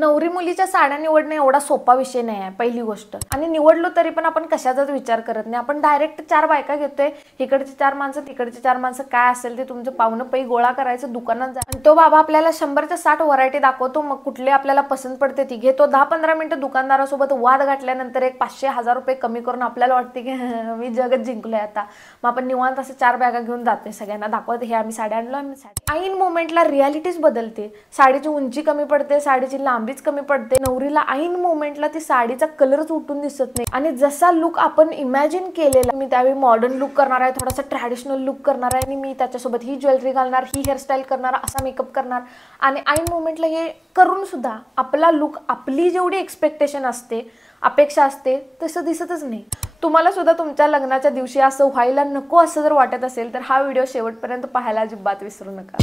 नवरी मुलीच्या साड्या निवडणे एवढा सोपा विषय नाही आहे पहिली गोष्ट। आणि निवडलो तरी पण आपण कशाचाच विचार करत नाही, आपण डायरेक्ट 4 बायका घेतोय, इकडची 4 माणसं तिकडची 4 माणसं, काय असेल ते तुमचं पावणं पै गोळा करायचं, दुकानात जा आणि तो बाबा आपल्याला 100च्या 60 व्हरायटी दाखवतो, मग कुठली आपल्याला पसंत पडते ती घेतो। 10-15 मिनिटं दुकानदारासोबत वाद घातल्यानंतर एक 500-1000 रुपये कमी करून आपल्याला वाटते की मी जगत जिंकलोय आता, मग आपण निवांत असं 4 बॅगा घेऊन जातोय, सगळ्यांना दाखवत हे आम्ही साड्या आणलो, आम्ही साडी। ऐन मोमेंटला रियालिटीज बदलते, साडीची उंची कमी पडते, साडीची लांबीच कमी पडते, नवरीला ऐन मोमेंटला ती साडीचा कलरच उठून दिसत नाही आणि जसा लुक आपण इमॅजिन केलेला, मी त्यावेळी मॉडर्न लुक करणार आहे, थोडासा ट्रॅडिशनल लुक करणार आहे आणि मी त्याच्यासोबत ही ज्वेलरी घालणार, ही हेअरस्टाईल करणार, असा मेकअप करणार आणि ऐन मोमेंटला हे करून सुद्धा आपला लुक, आपली जेवढी एक्सपेक्टेशन असते, अपेक्षा असते, तसं दिसतच नाही। तुम्हाला सुद्धा तुमच्या लग्नाच्या दिवशी असं व्हायला नको असं जर वाटत असेल तर हा व्हिडिओ शेवटपर्यंत पाहायला अजिबात विसरू नका।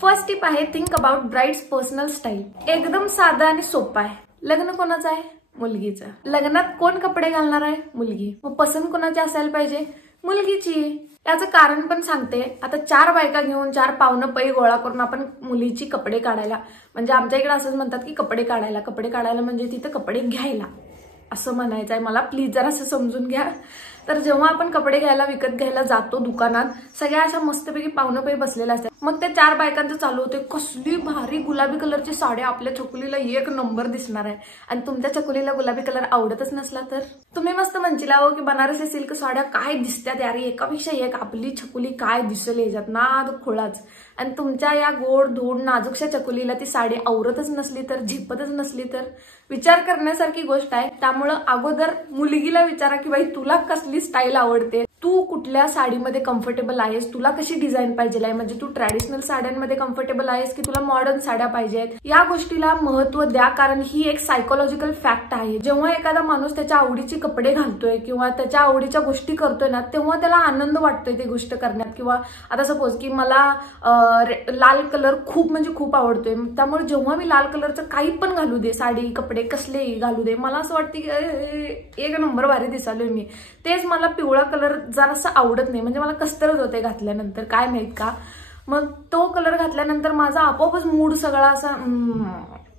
फर्स्ट टिप आहे think about brides personal style. एकदम साधा आणि सोपा आहे। लग्न कोणाचं आहे? मुलगीचं। लग्नात कोण कपडे घालणार आहे? मुलगी। मग पसंत कोणाची असायला पाहिजे? मुलगीची। याचं कारण पण सांगते। आता 4 बायका घेऊन 4 पावणं पै गोळा करून आपण मुलीची कपडे काढायला, म्हणजे आमच्या इकडे असंच म्हणतात की कपडे काढायला म्हणजे तिथे कपडे घ्यायला असं म्हणायचं आहे मला, प्लीज जरा असं समजून घ्या। तर जेव्हा आपण कपडे घ्यायला, विकत घ्यायला जातो दुकानात, सगळ्या अशा मस्तपैकी पावणं पै बसलेल्या असतात, मग त्या 4 बायकांचं चालू होते कसली भारी गुलाबी कलरची साडी आपल्या छकुलीला एक नंबर दिसणार आहे आणि तुमच्या छकुलीला गुलाबी कलर आवडतच नसला तर तुम्ही मस्त म्हणशीला हो की बनारसी सिल्क साड्या काय दिसतात यार, एकापेक्षा एक आपली छकुली काय दिसेल याच्यात नाद खोळाच, आणि तुमच्या या गोड धोड नाजूकशा छकुलीला ती साडी आवरतच नसली तर, झिपतच नसली तर विचार करण्यासारखी गोष्ट आहे। त्यामुळे अगोदर मुलगीला विचारा की बाई तुला कसली स्टाईल आवडते, तू कुठल्या साडीमध्ये कम्फर्टेबल आहेस, तुला कशी डिझाईन पाहिजे आहे, म्हणजे तू ट्रॅडिशनल साड्यांमध्ये कम्फर्टेबल आहेस की तुला मॉडर्न साड्या पाहिजेत, या गोष्टीला महत्त्व द्या, कारण ही एक सायकोलॉजिकल फॅक्ट आहे। जेव्हा एखादा माणूस त्याच्या आवडीचे कपडे घालतोय किंवा त्याच्या आवडीच्या गोष्टी करतोय ना, तेव्हा त्याला आनंद वाटतोय ती गोष्ट करण्यात। किंवा आता सपोज की मला लाल कलर खूप म्हणजे खूप आवडतोय, त्यामुळे जेव्हा मी लाल कलरचं काही पण घालू दे, साडी कपडे कसलेही घालू दे, मला असं वाटतं की एक नंबर भारी दिसालोय मी। तेच मला पिवळा कलर जरासा आवडत नाही, म्हणजे मला कस्तरच होते घातल्यानंतर, काय माहित का, मग तो कलर घातल्यानंतर माझा आपोआपच मूड सगळा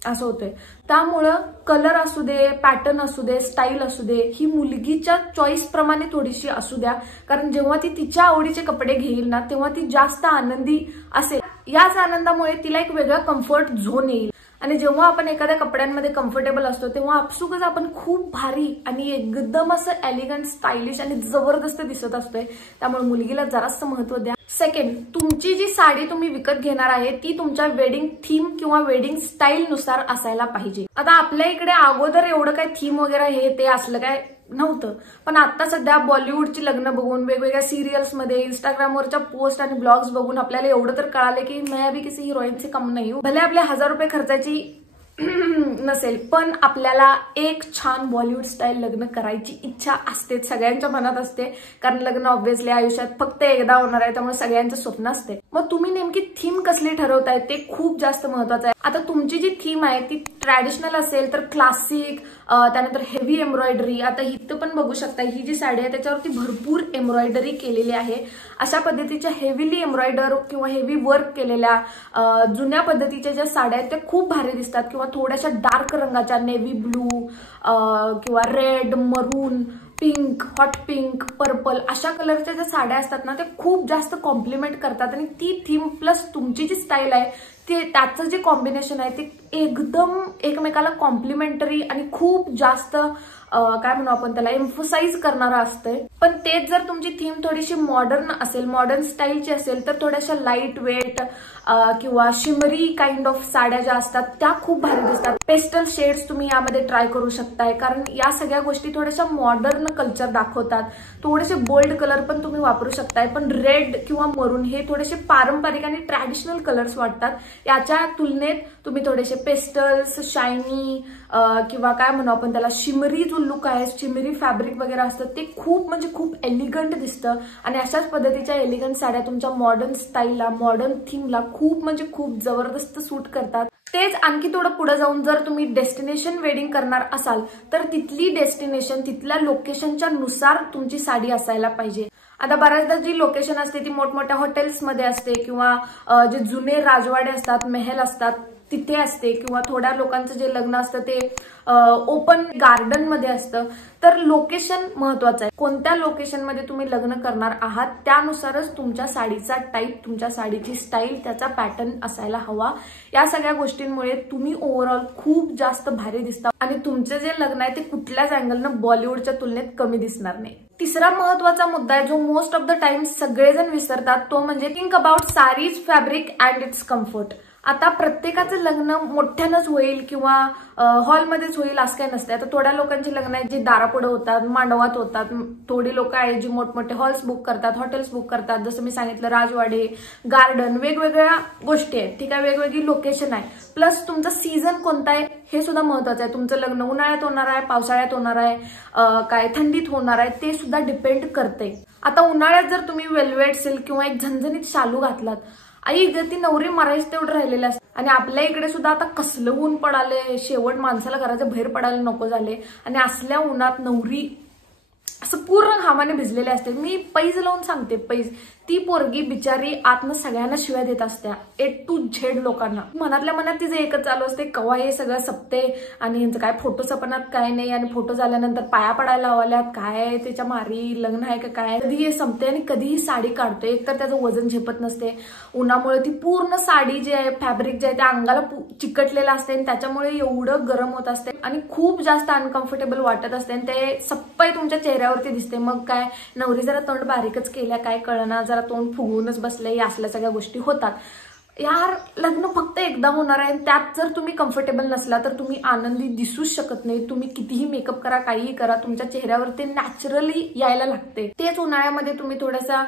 असं होतंय। त्यामुळं कलर असू दे, पॅटर्न असू दे, स्टाईल असू दे, ही मुलगीच्या चॉईस प्रमाणे थोडीशी असू द्या, कारण जेव्हा ती तिच्या आवडीचे कपडे घेईल ना, तेव्हा ती जास्त आनंदी असेल। याच आनंदामुळे तिला एक वेगळा कम्फर्ट झोन येईल आणि जेव्हा आपण एखाद्या कपड्यांमध्ये कम्फर्टेबल असतो तेव्हा आपसुकच आपण खूप भारी आणि एकदम असं एलिगंट, स्टायलिश आणि जबरदस्त दिसत असतोय। त्यामुळे मुलगीला जरासं महत्त्व द्या। सेकंड, तुमची जी साडी तुम्ही विकत घेणार आहे ती तुमच्या वेडिंग थीम किंवा वेडिंग स्टाईल नुसार असायला पाहिजे। आता आपल्या इकडे अगोदर एवढं काय थीम वगैरे हे ते असलं काय नव्हतं, पण आता सध्या बॉलिवूडची लग्न बघून, वेगवेगळ्या सिरियल्स मध्ये, इंस्टाग्रामवरच्या पोस्ट आणि ब्लॉग्स बघून आपल्याला एवढं तर कळाले की मैं भी किसी हिरोईन से कम नहीं हूं। भले आपले 1000 रुपये खर्चाची नसेल, पण आपल्याला एक छान बॉलिवूड स्टाईल लग्न करायची इच्छा असते, सगळ्यांच्या मनात असते, कारण लग्न ऑब्व्हियसली आयुष्यात फक्त एकदा होणार आहे, त्यामुळे सगळ्यांचं स्वप्न असते। मग तुम्ही नेमकी थीम कसली ठरवताय ते खूप जास्त महत्वाचं आहे। आता तुमची जी थीम आहे ती ट्रॅडिशनल असेल तर क्लासिक, त्यानंतर हेवी एम्ब्रॉयडरी, आता इथं पण बघू शकता ही जी साडी आहे त्याच्यावरती भरपूर एम्ब्रॉयडरी केलेली आहे, अशा पद्धतीच्या हेवीली एम्ब्रॉयडर किंवा हेवी वर्क केलेल्या जुन्या पद्धतीच्या ज्या साड्या आहेत त्या खूप भारी दिसतात, किंवा थोड्याशा डार्क रंगाच्या नेव्ही ब्लू किंवा रेड, मरून, पिंक, हॉट पिंक, पर्पल अशा कलरच्या ज्या साड्या असतात ना त्या खूप जास्त कॉम्प्लिमेंट करतात आणि ती थीम प्लस तुमची जी स्टाईल आहे ते त्याचं जे कॉम्बिनेशन आहे ते एकदम एकमेकाला कॉम्प्लिमेंटरी आणि खूप जास्त काय म्हणू आपण त्याला एम्फसाइज करणारं असतंय। पण तेच जर तुमची थीम थोडीशी मॉडर्न असेल, मॉडर्न स्टाईलची असेल तर थोड्याशा लाईट वेट किंवा शिमरी काइंड ऑफ साड्या ज्या असतात त्या खूप भारी दिसतात। पेस्टल शेड्स तुम्ही यामध्ये ट्राय करू शकताय, कारण या सगळ्या गोष्टी थोड्याशा मॉडर्न कल्चर दाखवतात। थोडेसे बोल्ड कलर पण तुम्ही वापरू शकताय, पण रेड किंवा मरून हे थोडेसे पारंपरिक आणि ट्रॅडिशनल कलर्स वाटतात। याच्या तुलनेत तुम्ही थोडेसे पेस्टल्स, शायनी किंवा काय म्हणू आपण त्याला शिमरी जो लुक आहे, शिमरी फॅब्रिक वगैरे असतं ते खूप म्हणजे खूप एलिगंट दिसतं आणि अशाच पद्धतीच्या एलिगंट साड्या तुमच्या मॉडर्न स्टाईलला, मॉडर्न थीमला खूप म्हणजे खूप जबरदस्त सूट करतात। तेच आणखी थोडं पुढे जाऊन जर तुम्ही डेस्टिनेशन वेडिंग करणार असाल तर तिथली डेस्टिनेशन, तिथल्या लोकेशनच्या नुसार तुमची साडी असायला पाहिजे। आता बऱ्याचदा जी लोकेशन असते ती मोठमोठ्या हॉटेल्समध्ये असते किंवा जे जुने राजवाडे असतात, महल असतात तिथे असते, किंवा थोड्या लोकांचं जे लग्न असतं ते ओपन गार्डन मध्ये असतं. तर लोकेशन महत्वाचं आहे. कोणत्या लोकेशन मध्ये तुम्ही लग्न करणार आहात त्यानुसारच तुमच्या साडीचा टाईप, तुमच्या साडीची स्टाईल, त्याचा पॅटर्न असायला हवा. या सगळ्या गोष्टींमुळे तुम्ही ओव्हरऑल खूप जास्त भारी दिसता आणि तुमचे जे लग्न आहे ते कुठल्याच अँगलनं बॉलिवूडच्या तुलनेत कमी दिसणार नाही. तिसरा महत्वाचा मुद्दा आहे जो मोस्ट ऑफ द टाइम सगळेजण विसरतात, तो म्हणजे think about sarees, fabric and it's comfort. आता प्रत्येकाचं लग्न मोठ्यानंच होईल किंवा हॉलमध्येच होईल असं काही नसते. आता थोड्या लोकांची लग्न आहेत जी दारापुढे होतात, मांडवात होतात. थोडी लोक आहेत जी मोठमोठे हॉल्स बुक करतात, हॉटेल्स बुक करतात. जसं मी सांगितलं राजवाडे, गार्डन, वेगवेगळ्या गोष्टी आहेत. ठीक आहे, वेगवेगळी लोकेशन आहे. प्लस तुमचा सीझन कोणता आहे हे सुद्धा महत्वाचं आहे. तुमचं लग्न उन्हाळ्यात होणार आहे, पावसाळ्यात होणार आहे, काय थंडीत होणार आहे, ते सुद्धा डिपेंड करते. आता उन्हाळ्यात जर तुम्ही वेल्वेट सिल्क किंवा एक झणझणीत शालू घातलात, आई ग ती नवरी मारायच तेवढं राहिलेलं असतं. आणि आपल्या इकडे सुद्धा आता कसलं ऊन पडाले, शेवट माणसाला घराच्या बाहेर पडायला नको झाले. आणि असल्या उन्हात नवरी असं पूर्ण घामाने भिजलेले असते. मी पैज लावून सांगते, पैज. ती पोरगी बिचारी आतनं सगळ्यांना शिव्या देत असत्या, A to Z लोकांना. मनातल्या मनात तिचं एकच चालू असते, कवा हे सगळं सपते आणि यांचं काय फोटो सपनात काय नाही, आणि फोटो झाल्यानंतर पाया पडायला लावल्यात, काय त्याच्या मारी लग्न आहे का काय, कधी हे संपते आणि कधीही साडी काढते. एक तर त्याचं वजन झेपत नसते उन्हामुळे, ती पूर्ण साडी जी आहे, फॅब्रिक जे आहे ते अंगाला चिकटलेलं असते आणि त्याच्यामुळे एवढं गरम होत असते आणि खूप जास्त अनकम्फर्टेबल वाटत असते आणि ते सप्पाई तुमच्या चेहऱ्यावरती दिसते. मग काय, नवरी जरा तोंड बारीकच केल्या, काय कळना, जरा तोंड फुगूनच बसले, या असल्या सगळ्या गोष्टी होतात. यार लग्न फक्त एकदा होणार आहे, त्यात जर तुम्ही कम्फर्टेबल नसला तर तुम्ही आनंदी दिसूच शकत नाही. तुम्ही कितीही मेकअप करा, काहीही करा, तुमच्या चेहऱ्यावर ते नॅचरली यायला लागते. तेच उन्हाळ्यामध्ये तुम्ही थोड्याशा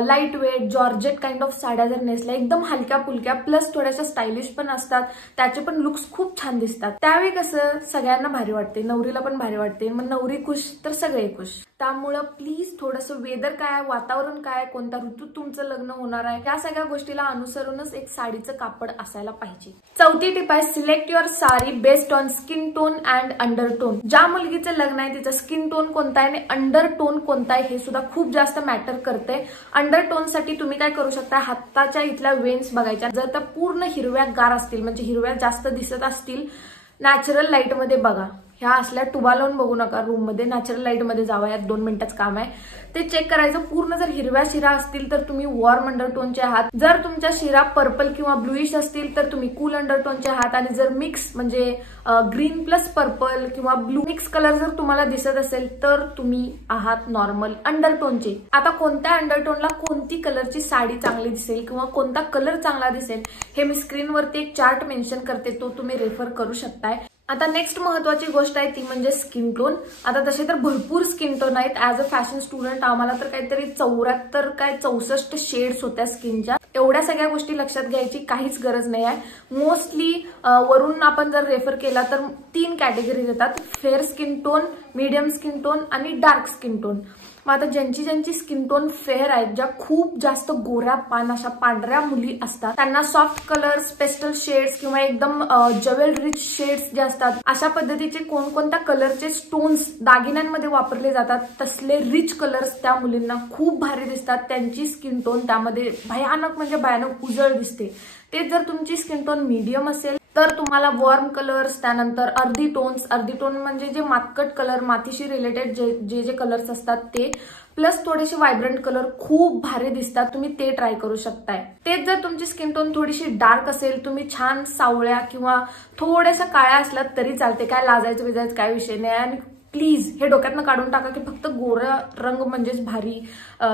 light weight georgette kind of साड्या जर नेसल्या, एकदम हलक्या फुलक्या, प्लस थोड्याशा स्टायलिश पण असतात, त्याचे पण लुक्स खूप छान दिसतात. त्यावेळी कसं सगळ्यांना भारी वाटते, नवरीला पण भारी वाटते. मग नवरी खुश तर सगळे खुश. त्यामुळं प्लीज थोडंसं वेदर काय, वातावरण काय, कोणत्या ऋतूत तुमचं लग्न होणार आहे, या सगळ्या गोष्टीला अनुसरूनच एक साडीचं कापड असायला पाहिजे. चौथी टिप आहे, select your sari based on skin tone and undertone. ज्या मुलगीचं लग्न आहे तिचा स्किन टोन कोणता आहे आणि अंडरटोन कोणता आहे हे सुद्धा खूप जास्त मॅटर करते. अंडरटोन साठी तुम्ही काय करू शकता, हाताच्या इथल्या वेन्स बघायच्या. जर त्या पूर्ण हिरव्या गार असतील, म्हणजे हिरव्या जास्त दिसत असतील, नॅचरल लाईट मध्ये बघा. ह्या असल्या टुबा लावून बघू नका, रूम मध्ये नॅचरल लाईट मध्ये जावा, यात 2 मिनिटाचं काम आहे. ते चेक करायचं. पूर्ण जर हिरव्या शिरा असतील तर तुम्ही वॉर्म अंडरटोनचे आहात. जर तुमच्या शिरा पर्पल किंवा ब्लूइश असतील तर तुम्ही कूल अंडरटोनचे आहात. आणि जर मिक्स म्हणजे ग्रीन प्लस पर्पल किंवा ब्लू मिक्स कलर जर तुम्हाला दिसत असेल तर तुम्ही आहात नॉर्मल अंडरटोनचे. आता कोणत्या अंडरटोनला कोणती कलरची साडी चांगली दिसेल किंवा कोणता कलर चांगला दिसेल हे मी स्क्रीनवरती एक चार्ट मेन्शन करते, तो तुम्ही रेफर करू शकताय. आता नेक्स्ट महत्वाची गोष्ट आहे ती म्हणजे स्किन टोन. आता तसे तर भरपूर स्किन टोन आहेत. ऍज अ फॅशन स्टुडंट आम्हाला तर काहीतरी 64 शेड्स होत्या स्किनच्या. एवढ्या सगळ्या गोष्टी लक्षात घ्यायची काहीच गरज नाही आहे. मोस्टली वरून आपण जर रेफर केला तर 3 कॅटेगरीज येतात, fair skin tone, medium skin tone आणि डार्क स्किन टोन. मग आता ज्यांची स्किन टोन फेअर आहेत, ज्या खूप जास्त गोऱ्या पान अशा पांढऱ्या मुली असतात, त्यांना सॉफ्ट कलर्स, पेस्टल शेड्स किंवा एकदम ज्वेल रिच शेड्स जे असतात, अशा पद्धतीचे कोणकोणत्या कलरचे स्टोन्स दागिन्यांमध्ये वापरले जातात, तसले रिच कलर्स त्या मुलींना खूप भारी दिसतात. त्यांची स्किन टोन त्यामध्ये भयानक म्हणजे भयानक उजळ दिसते. तेच जर तुमची स्किन टोन मीडियम असेल तर तुम्हाला वॉर्म कलर्स, त्यानंतर अर्धी टोन म्हणजे जे मातकट कलर, मातीशी रिलेटेड जे कलर्स असतात ते, प्लस थोडेसे व्हायब्रंट कलर खूप भारी दिसतात. तुम्ही ते ट्राय करू शकताय. तेच जर तुमची स्किन टोन थोडीशी डार्क असेल, तुम्ही छान सावळ्या किंवा थोड्याशा काळ्या असलात तरी चालते, काय लाजायचं बिजायचं काय विषय नाही. आणि प्लीज हे डोक्यातनं काढून टाका की फक्त गोरा रंग म्हणजेच भारी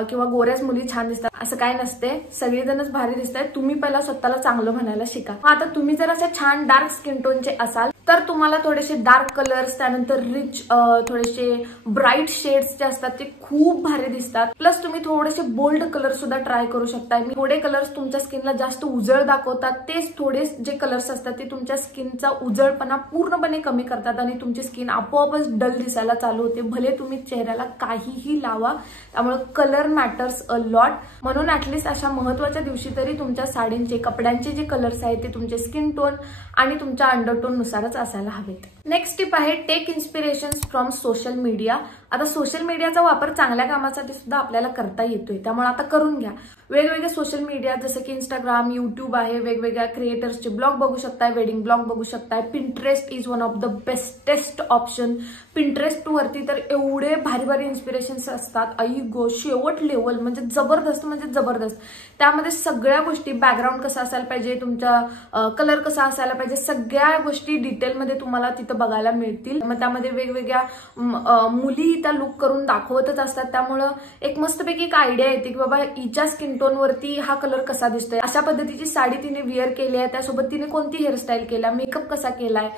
किंवा गोऱ्याच मुली छान दिसतात, असं काय नसते. सगळेजणच भारी दिसतात. तुम्ही पहिला स्वतःला चांगलं म्हणायला शिका. आता तुम्ही जर असे छान डार्क स्किन टोनचे असाल तर तुम्हाला थोडेसे डार्क कलर्स, त्यानंतर रिच थोडेसे ब्राईट शेड्स जे असतात ते खूप भारी दिसतात. प्लस तुम्ही थोडेसे बोल्ड कलर सुद्धा ट्राय करू शकता. थोडे कलर्स तुमच्या स्किनला जास्त उजळ दाखवतात, तेच थोडे जे कलर्स असतात ते तुमच्या स्किनचा उजळपणा पूर्णपणे कमी करतात आणि तुमची स्किन आपोआपच डल दिसायला चालू होते, भले तुम्ही चेहऱ्याला काहीही लावा. त्यामुळे कलर मॅटर्स अ लॉट. म्हणून ऍटलीस्ट अशा महत्वाच्या दिवशी तरी तुमच्या साडींचे, कपड्यांचे जे कलर्स आहेत ते तुमचे स्किन टोन आणि तुमच्या अंडरटोन नुसारच असायला हवेत. नेक्स्ट टिप आहे take inspiration from social media. आता सोशल मीडियाचा वापर चांगल्या कामासाठी सुद्धा आपल्याला करता येतोय, त्यामुळे आता करून घ्या. वेगवेगळे सोशल मीडिया जसं की इंस्टाग्राम, युट्यूब आहे, वेगवेगळ्या क्रिएटर्सचे ब्लॉग बघू शकताय, वेडिंग ब्लॉग बघू शकताय. Pinterest is one of the bestest option. Pinterest वरती तर एवढे भारी भारी इन्स्पिरेशन्स असतात, आई गो शेवट लेवल म्हणजे जबरदस्त. त्यामध्ये सगळ्या गोष्टी, बॅकग्राऊंड कसा असायला पाहिजे, तुमचा कलर कसा असायला पाहिजे, सगळ्या गोष्टी डिटेलमध्ये तुम्हाला तिथं बघायला मिळतील. मग त्यामध्ये वेगवेगळ्या मुली त्या लुक करून दाखवतच असतात, त्यामुळं एक मस्तपैकी एक आयडिया येते की बाबा हिच्या स्किन टोन वरती हा कलर कसा दिसतोय, अशा पद्धतीची साडी तिने वेअर केली आहे, त्यासोबत तिने कोणती हेअरस्टाईल केला, मेकअप कसा केलाय,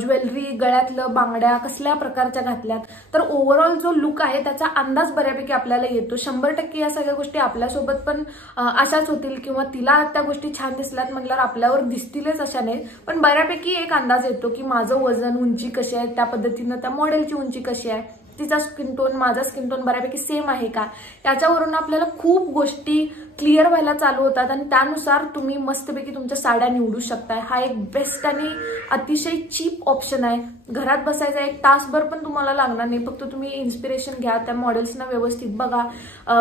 ज्वेलरी, गळ्यातलं बांगड्या कसल्या प्रकारच्या घातल्यात. तर ओव्हरऑल जो लुक आहे त्याचा अंदाज बऱ्यापैकी आपल्याला येतो. 100% या सगळ्या गोष्टी आपल्यासोबत पण अशाच होतील किंवा तिला त्या गोष्टी छान दिसल्यात म्हटल्यावर आपल्यावर दिसतीलच अशा नाही, पण बऱ्यापैकी एक अंदाज येतो की माझं वजन, उंची कशी आहे, त्या पद्धतीनं त्या मॉडेलची उंची कशी आहे, तिचा स्किन टोन, माझा स्किन टोन बऱ्यापैकी सेम आहे का, याच्यावरून आपल्याला खूप गोष्टी क्लिअर व्हायला चालू होतात आणि त्यानुसार तुम्ही मस्तपैकी तुमच्या साड्या निवडू शकताय. हा एक बेस्ट आणि अतिशय चीप ऑप्शन आहे. घरात बसायचा एक तासभर पण तुम्हाला लागणार नाही. फक्त तुम्ही इन्स्पिरेशन घ्या, त्या मॉडेल्सना व्यवस्थित बघा,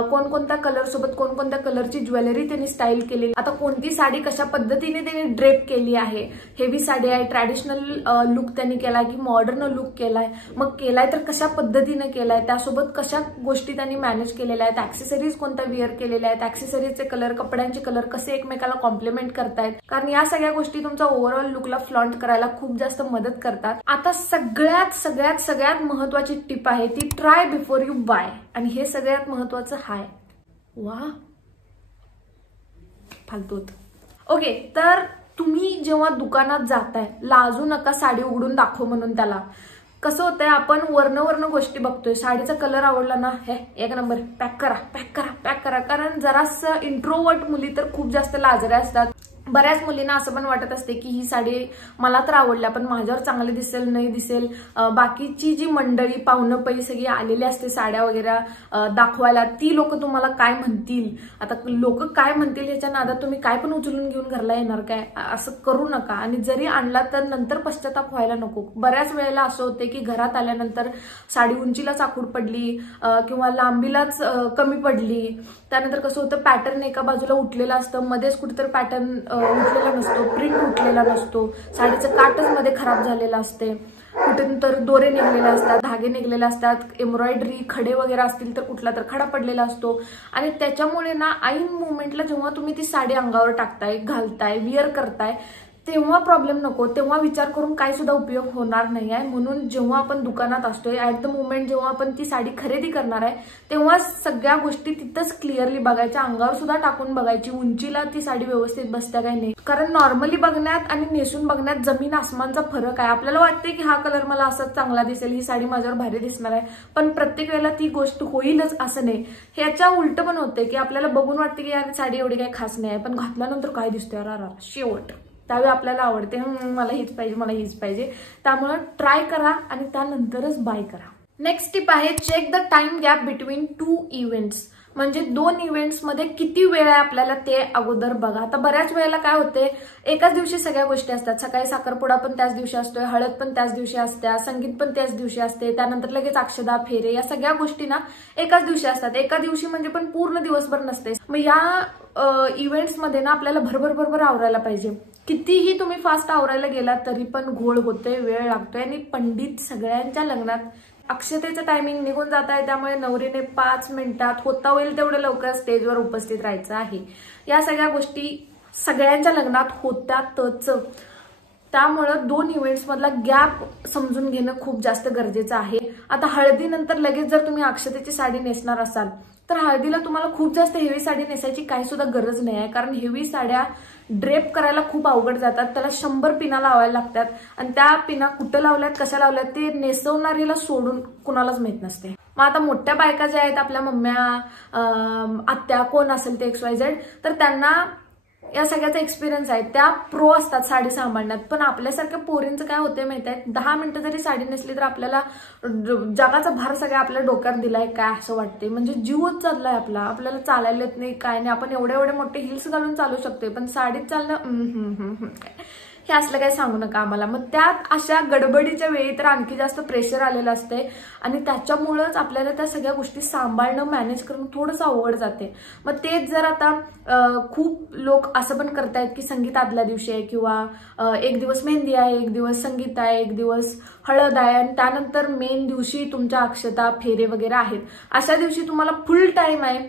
कोणकोणत्या कलर सोबत कोणकोणत्या कलरची ज्वेलरी त्यांनी स्टाईल केलेली, आता कोणती साडी कशा पद्धतीने त्यांनी ड्रेप केली आहे, हेवी साडी आहे, ट्रॅडिशनल लुक त्यांनी केलाय की मॉडर्न लुक केलाय, मग केलाय तर कशा पद्धतीने केलाय, त्यासोबत कशा गोष्टी त्यांनी मॅनेज केलेल्या आहेत, ऍक्सेसरीज कोणत्या वेअर केलेल्या आहेत, ऍक्सेसरीजचे कलर, कपड्यांचे कलर कसे एकमेकाला कॉम्प्लिमेंट करतायत, कारण या सगळ्या गोष्टी तुमचा ओव्हरऑल लुकला फ्लॉन्ट करायला खूप जास्त मदत करतात. आता सगळ्यात महत्वाची टिप आहे ती ट्राय बिफोर यू बाय, आणि हे सगळ्यात महत्वाचं हाय. वा फालतू होतं. ओके, तर तुम्ही जेव्हा दुकानात जाताय, लाजू नका साडी उघडून दाखव म्हणून. त्याला कसं होतंय, आपण वर्ण गोष्टी बघतोय, साडीचा कलर आवडला ना, हे एक नंबर, पॅक करा. कारण जरासं इंट्रोवर्ट मुली तर खूप जास्त लाजऱ्या असतात. बऱ्याच मुलींना असं पण वाटत असते की ही साडी मला तर आवडल्या, पण माझ्यावर चांगली दिसेल नाही दिसेल, बाकीची जी मंडळी, पाहुणं पै सगळी आलेली असते साड्या वगैरे दाखवायला, ती लोक तुम्हाला काय म्हणतील. आता लोक काय म्हणतील ह्याच्या नादात तुम्ही काय पण उचलून घेऊन घरला येणार काय, असं करू नका. आणि जरी आणला तर नंतर पश्चाताप व्हायला नको. बऱ्याच वेळेला असं होते की घरात आल्यानंतर साडी उंचीलाच आखूड पडली किंवा लांबीलाच कमी पडली. त्यानंतर कसं होतं, पॅटर्न एका बाजूला उठलेलं असतं, मध्येच कुठेतरी पॅटर्न उठलेला नसतो, प्रिंट उठलेला नसतो, साडीचं काटच मध्ये खराब झालेलं असते, कुठून तर दोरे निघलेले असतात, धागे निघलेले असतात, एम्ब्रॉयडरी खडे वगैरे असतील तर कुठला तर खडा पडलेला असतो. आणि त्याच्यामुळे ना ऐन मुवमेंटला जेव्हा तुम्ही ती साडी अंगावर टाकताय, घालताय, विअर करताय, तेव्हा प्रॉब्लेम नको, तेव्हा विचार करून काय सुद्धा उपयोग होणार नाही आहे. म्हणून जेव्हा आपण दुकानात असतोय, ऍट द मोमेंट जेव्हा आपण ती साडी खरेदी करणार आहे, तेव्हा सगळ्या गोष्टी तिथंच क्लिअरली बघायच्या, अंगावर सुद्धा टाकून बघायची, उंचीला ती साडी व्यवस्थित बसत्या काय नाही. कारण नॉर्मली बघण्यात आणि नेसून बघण्यात जमीन आसमानचा फरक आहे. आपल्याला वाटते की हा कलर मला असाच चांगला दिसेल, ही साडी माझ्यावर भारी दिसणार आहे, पण प्रत्येक वेळेला ती गोष्ट होईलच असं नाही. ह्याच्या उलट पण होते की आपल्याला बघून वाटते की यार साडी एवढी काही खास नाही आहे, पण घातल्यानंतर काय दिसतोय अरा शेवट, त्यावेळी आपल्याला आवडते, मला हीच पाहिजे. त्यामुळे ट्राय करा आणि त्यानंतरच बाय करा. नेक्स्ट टिप आहे check the time gap between 2 events. म्हणजे 2 इव्हेंट्स मध्ये किती वेळ आहे आपल्याला ते अगोदर बघा. आता बऱ्याच वेळेला काय होते, एकाच दिवशी सगळ्या गोष्टी असतात. सकाळी साखरपुडा पण त्याच दिवशी असतोय, हळद पण त्याच दिवशी असते, संगीत पण त्याच दिवशी असते, त्यानंतर लगेच अक्षदा, फेरे, या सगळ्या गोष्टी ना एकाच दिवशी असतात. एका दिवशी म्हणजे पण पूर्ण दिवसभर नसते. मग या इव्हेंट्स मध्ये ना आपल्याला भरभर आवरायला पाहिजे. कितीही तुम्ही फास्ट आवरायला गेलात तरी पण घोळ होतोय, वेळ लागतोय. आणि पंडित सगळ्यांच्या लग्नात अक्षतेचं टायमिंग निघून जात आहे, त्यामुळे नवरीने 5 मिनिटात होता होईल तेवढं लवकर स्टेजवर उपस्थित राहायचं आहे. या सगळ्या गोष्टी सगळ्यांच्या लग्नात होतातच. त्यामुळं 2 इव्हेंट्स मधला गॅप समजून घेणं खूप जास्त गरजेचं आहे. आता हळदीनंतर लगेच जर तुम्ही अक्षतेची साडी नेसणार असाल तर हळदीला तुम्हाला खूप जास्त हेवी साडी नेसायची काही सुद्धा गरज नाही आहे. कारण हेवी साड्या ड्रेप करायला खूप अवघड जातात, त्याला 100 पिना लावायला लागतात. आणि त्या पिना कुठं लावल्यात, कशा लावल्यात ते नेसवणारीला सोडून कुणालाच माहित नसते. मग आता मोठ्या बायका ज्या आहेत, आपल्या मम्म्या, आत्या, कोण असेल ते XYZ, तर त्यांना या सगळ्याचा एक्सपिरियन्स आहे, त्या प्रो असतात साडी सांभाळण्यात. पण आपल्यासारख्या पोरींचं काय होते माहिती आहे, 10 मिनिटं जरी साडी नेसली तर आपल्याला जगाचा भार सगळ्या आपल्या डोक्यात दिलाय काय असं वाटते. म्हणजे जीवच चाललाय आपल्याला चालायला येत नाही काय नाही. आपण एवढे मोठे हिल्स घालून चालू शकतोय, पण साडीत चालणं हे असलं काही सांगू नका आम्हाला. मग त्यात अशा गडबडीच्या वेळी तर आणखी जास्त प्रेशर आलेलं असते आणि त्याच्यामुळेच आपल्याला त्या सगळ्या गोष्टी सांभाळणं, मॅनेज करणं थोडंसं अवघड जाते. मग तेच जर आता खूप लोक असं पण करतायत की संगीत आदल्या दिवशी आहे किंवा एक दिवस मेहंदी आहे, एक दिवस संगीत आहे, एक दिवस हळद आहे आणि त्यानंतर मेन दिवशी तुमच्या अक्षता, फेरे वगैरे आहेत. अशा दिवशी तुम्हाला फुल टाइम आहे.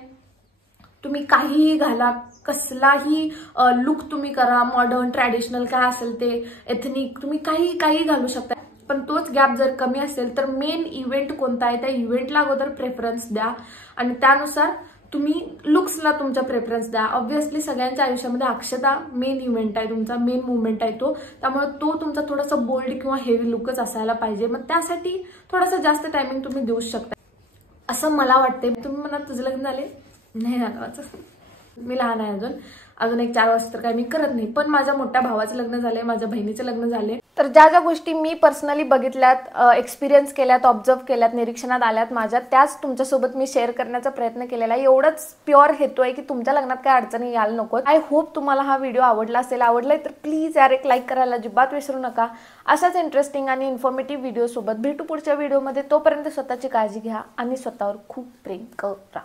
तुम्ही काहीही घाला, कसलाही लुक तुम्ही करा, मॉडर्न, ट्रॅडिशनल काय असेल ते, एथनिक, तुम्ही काही घालू शकता. पण तोच गॅप जर कमी असेल तर मेन इव्हेंट कोणता आहे त्या इव्हेंटला अगोदर प्रेफरन्स द्या आणि त्यानुसार तुम्ही लुक्सला तुमच्या प्रेफरन्स द्या. ऑब्व्हियसली सगळ्यांच्या आयुष्यामध्ये अक्षता मेन इव्हेंट आहे, तुमचा मेन मुवमेंट आहे तो, त्यामुळे तो तुमचा थोडासा बोल्ड किंवा हेवी लुकच असायला पाहिजे. मग त्यासाठी थोडासा जास्त टायमिंग तुम्ही देऊ शकता असं मला वाटते. तुम्ही म्हणा तुझं लग्न झाले नाही झालं, मी लहान आहे अजून एक 4 वर्ष तर काही मी करत नाही. पण माझ्या मोठ्या भावाचं लग्न झालंय, माझ्या बहिणीचं लग्न झाले. तर ज्या गोष्टी मी पर्सनली बघितल्यात, एक्सपिरियन्स केल्यात, ऑब्झर्व केल्यात, निरीक्षणात आल्यात माझ्या, त्याच तुमच्यासोबत मी शेअर करण्याचा प्रयत्न केलेला आहे. एवढंच प्युअर हेतू आहे की तुमच्या लग्नात काय अडचणी यायला नको. आय होप तुम्हाला हा व्हिडिओ आवडला असेल. आवडलाय तर प्लीज यार एक लाईक करायला अजिबात विसरू नका. अशाच इंटरेस्टिंग आणि इन्फॉर्मेटिव्ह व्हिडिओ सोबत भेटू पुढच्या व्हिडिओमध्ये. तोपर्यंत स्वतःची काळजी घ्या आणि स्वतःवर खूप प्रेम करा.